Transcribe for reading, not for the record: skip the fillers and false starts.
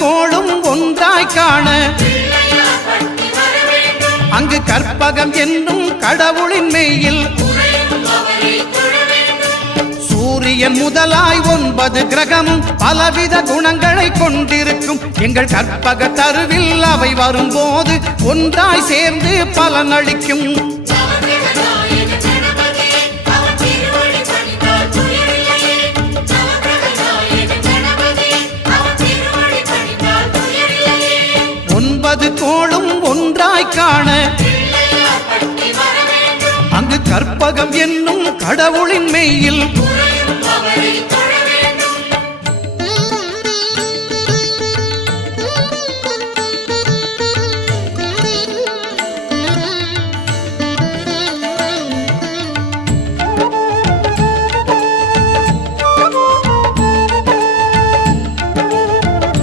கோளும் ஒன்றாய் காண அங்கு கற்பகம் என்னும் கடவுளின் மெய்யில் சூரியன் முதலாய் 9 கிரகமும் பலவித குணங்களை கொண்டிருக்கும் எங்கள் கற்பக தருவில் அவை வரும்போது ஒன்றாய் சேர்ந்து பலனளிக்கும். கோளும் ஒன்றாய் காண அங்கு கற்பகம் என்னும் கடவுளின் மெய்யில்